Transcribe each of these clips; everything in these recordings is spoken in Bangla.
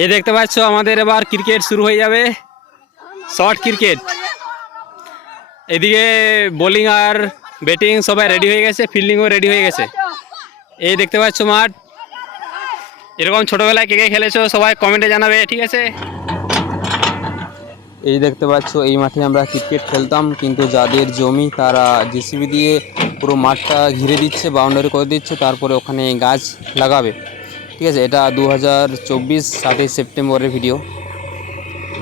এই দেখতে পাচ্ছ আমাদের এবার ক্রিকেট শুরু হয়ে যাবে, শর্ট ক্রিকেট। এদিকে বোলিং আর ব্যাটিং সবাই রেডি হয়ে গেছে, ফিল্ডিংও রেডি হয়ে গেছে। এই দেখতে পাচ্ছ মাঠ। এরকম ছোটবেলায় কে কে খেলেছো সবাই কমেন্টে জানাবে, ঠিক আছে। এই দেখতে পাচ্ছ এই মাঠে আমরা ক্রিকেট খেলতাম, কিন্তু যাদের জমি তারা জেসিবি দিয়ে পুরো মাঠটা ঘিরে দিচ্ছে, বাউন্ডারি করে দিচ্ছে, তারপরে ওখানে গাছ লাগাবে, ঠিক আছে। এটা 2024 7 সেপ্টেম্বরের ভিডিও।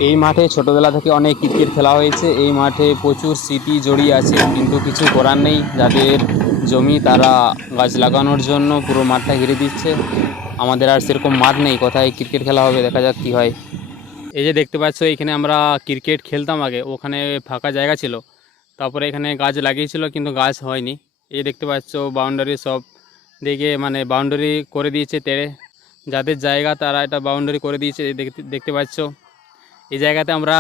এই মাঠে ছোটোবেলা থেকে অনেক ক্রিকেট খেলা হয়েছে। এই মাঠে প্রচুর স্মৃতি জড়িয়ে আছে, কিন্তু কিছু করার নেই। যাদের জমি তারা গাছ লাগানোর জন্য পুরো মাঠটা ঘিরে দিচ্ছে। আমাদের আর সেরকম মাঠ নেই, কোথায় ক্রিকেট খেলা হবে, দেখা যাক কী হয়। এই যে দেখতে পাচ্ছ এখানে আমরা ক্রিকেট খেলতাম আগে, ওখানে ফাঁকা জায়গা ছিল, তারপরে এখানে গাছ লাগিয়েছিল কিন্তু গাছ হয়নি। এই দেখতে পাচ্ছ বাউন্ডারি সব দিকে মানে বাউন্ডারি করে দিয়েছে তেড়ে, যাদের জায়গা তারা এটা বাউন্ডারি করে দিয়েছে। দেখতে পাচ্ছ এই জায়গাতে আমরা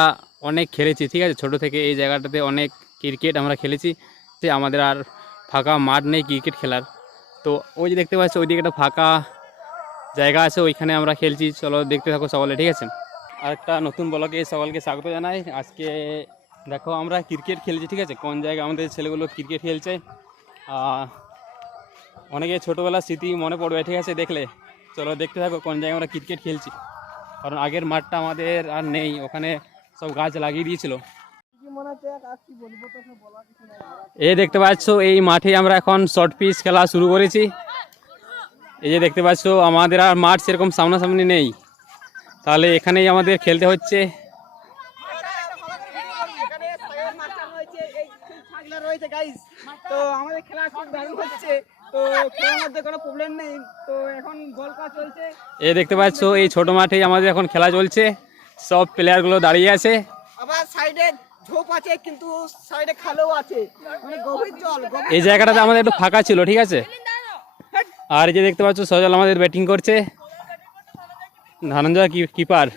অনেক খেলেছি, ঠিক আছে। ছোট থেকে এই জায়গাটাতে অনেক ক্রিকেট আমরা খেলেছি, যে আমাদের আর ফাঁকা মাঠ নেই ক্রিকেট খেলার। তো ওই যে দেখতে পাচ্ছ ওইদিকে একটা ফাঁকা জায়গা আছে, ওইখানে আমরা খেলছি। চলো দেখতে থাকো সকলে, ঠিক আছে। আরেকটা নতুন ব্লগে সকলকে স্বাগত জানাই। আজকে দেখো আমরা ক্রিকেট খেলছি, ঠিক আছে। কোন জায়গায় আমাদের ছেলেগুলো ক্রিকেট খেলছে, অনেকে ছোটোবেলার স্মৃতি মনে পড়বে, ঠিক আছে দেখলে। চলো দেখতে থাকো কোন জায়গায় আমরা ক্রিকেট খেলছি, কারণ আগের মাঠটা আমাদের আর নেই, ওখানে সব গাছ লাগিয়ে দিয়েছিল। এই দেখতে পাচ্ছ এই মাঠে আমরা এখন শর্ট পিচ খেলা শুরু করেছি। এই যে দেখতে পাচ্ছ আমাদের আর মাঠ সেরকম সামনাসামনি নেই, তাহলে এখানেই আমাদের খেলতে হচ্ছে। তো আমাদের খেলা খুব দারুণ হচ্ছে, তো খেলার মধ্যে কোনো প্রবলেম নেই। তো এখন বল কাজ চলছে। এই দেখতে পাচ্ছ এই ছোট মাঠেই আমাদের এখন খেলা চলছে, সব প্লেয়ারগুলো দাঁড়িয়ে আছে। আবার সাইডে ঝোপ আছে, কিন্তু সাইডে খালও আছে, মানে গভীর জল। এই জায়গাটাতে আমাদের একটু ফাঁকা ছিল, ঠিক আছে। আর এই যে দেখতে পাচ্ছ সজল আমাদের ব্যাটিং করছে, ধনঞ্জয় কিপার।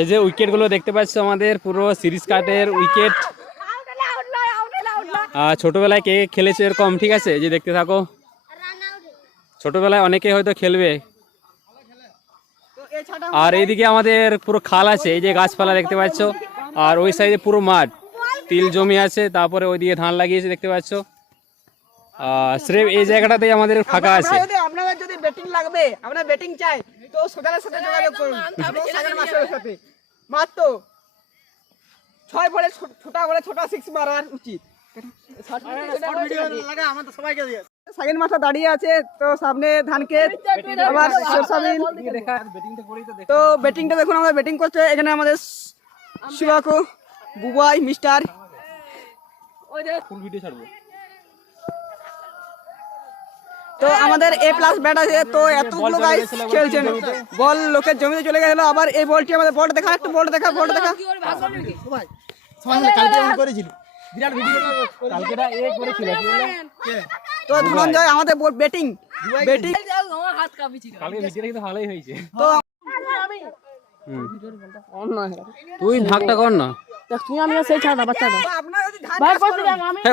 এই যে উইকেটগুলো দেখতে পাচ্ছ আমাদের পুরো সিরিজ কাটের উইকেট। ছোটবেলায় কে খেলেছে এরকম, ঠিক আছে। এই যে দেখতে থাকো, ছোটবেলায় অনেকে হয়তো খেলবে। আর এইদিকে আমাদের পুরো খাল আছে, এই যে গাছপালা দেখতে পাচ্ছ, আর ওই সাইডে পুরো মাঠ, তিল জমি আছে, তারপরে ওইদিকে ধান লাগিয়েছে দেখতে পাচ্ছ। এই জায়গাটাতেই আমাদের ফাঁকা আছে। আপনাদের যদি ব্যাটিং লাগবে, আমরা ব্যাটিং চাই, তো সোদালের সাথে যোগাযোগ করুন। সাগর মাস্টারের সাথে মাত্র 6 বলে ছোটা বলে ছোটা 6 মারার উচিত। সাগর মাস্টার দাঁড়িয়ে আছে, তো সামনে ধান ক্ষেত, আবার সরসাবিল। তো ব্যাটিংটা দেখুন, আমরা ব্যাটিং করছে এখানে আমাদের শিবাকু, বুবাই, মিস্টার। ফুল ভিডিও ছাড়বো। তো আমাদের A+ ব্যাট আছে, তো এতগুলো গাইস খেলছেন। বল লোকের জমিতে চলে গেল। আবার এই বলটি আমাদের, বলটা দেখা, একটু বলটা দেখা, বলটা দেখা। তো ধনঞ্জয় আমাদের ব্যাটিং ভালোই হয়েছে। তো তুই ভাগটা কর না,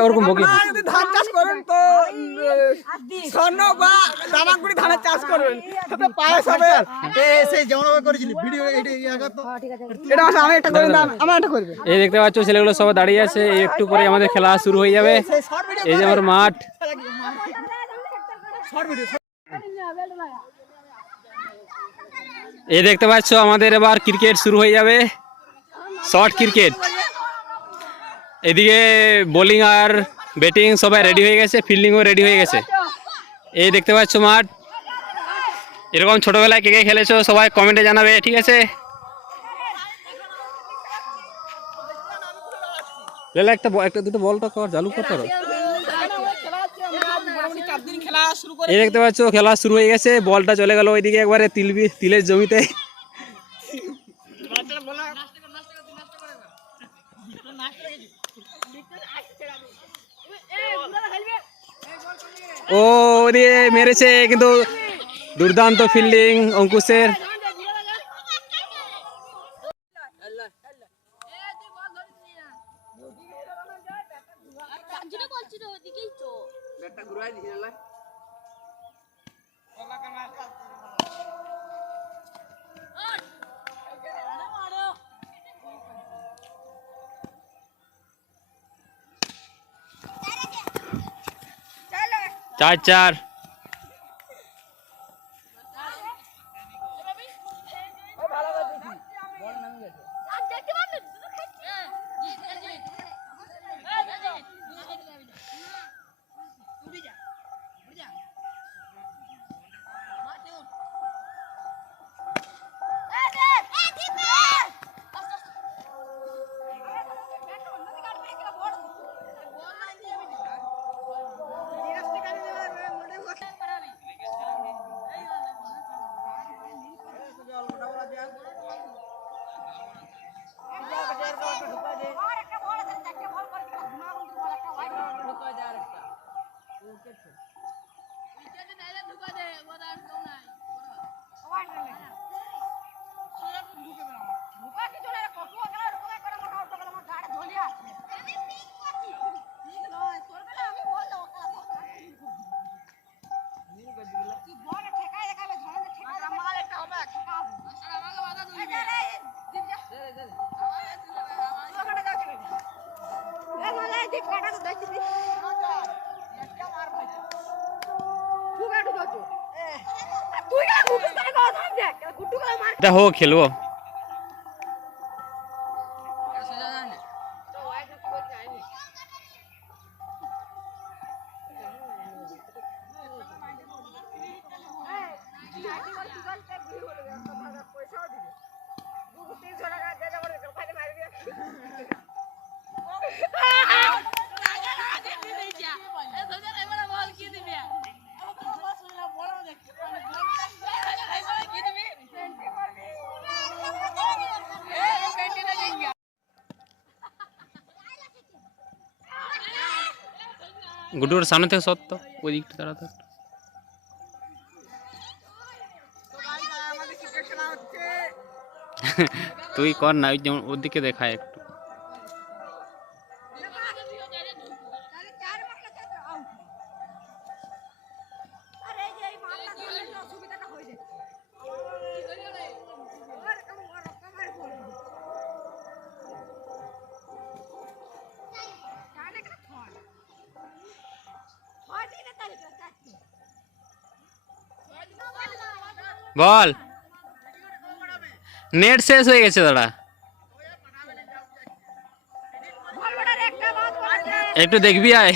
ওরকম বকি যদি ধান চাষ করেন, তো স্বর্ণ বা দানাগুড়ি ধানের চাষ করবেন, তাতে পায়েস হবে। এটা আমি একটা করে দাম, আমার একটা করবে। এই দেখতে পাচ্ছ ছেলেগুলো সবাই দাঁড়িয়ে আছে, একটু পরে আমাদের খেলা শুরু হয়ে যাবে। এই যে আমার মাঠ। এই দেখতে পাচ্ছ আমাদের এবার ক্রিকেট শুরু হয়ে যাবে, শর্ট ক্রিকেট। এদিকে বোলিং আর ব্যাটিং সবাই রেডি হয়ে গেছে, ফিল্ডিংও রেডি হয়ে গেছে। এই দেখতে পাচ্ছ মাঠ। এরকম ছোটবেলায় কে কে খেলেছো সবাই কমেন্টে জানাবে, ঠিক আছে। একটা দুটো বলটা কর, চালু করতে পারো। এই দেখতে পাচ্ছ খেলা শুরু হয়ে গেছে, বলটা চলে গেল ওইদিকে একবারে তিলের জমিতে। ও দিয়ে মেরেছে, কিন্তু দুর্দান্ত ফিল্ডিং অঙ্কুশের। ব্যাটটা ঘুরাই দিই না 4-4 এটা হোক খেলবো গুডুর সামনে থেকে সত্য ওই দিকটা দাঁড়াতে তুই কর না ওই যেমন ওর দিকে দেখায় একটু বল নেট শেষ হয়ে গেছে দাদা একটু দেখবি আয়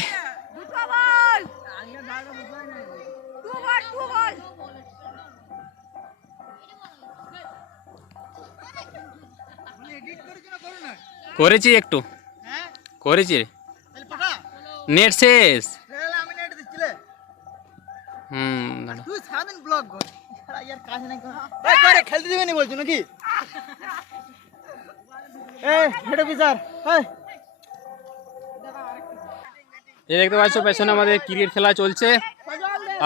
করেছি একটু করেছি নেট শেষ তুই সারাদিন ব্লগ কর ইয়ার কাজ নাই করে খেলতে দিবেনি বলছো নাকি হেড অফিসার এই দেখতে পাচ্ছ পেছনে আমাদের ক্রিকেট খেলা চলছে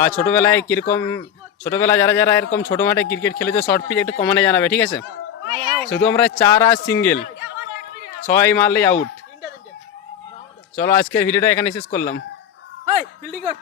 আর ছোটবেলায় যারা যারা এরকম ছোট মাঠে ক্রিকেট খেলেছে শর্ট পিচ একটু কমানে জানাবে ঠিক আছে শুধু আমরা 4 আর সিঙ্গেল 6 মারলেই আউট চলো আজকের ভিডিওটা এখানে শেষ করলাম ফিল্ডিং কর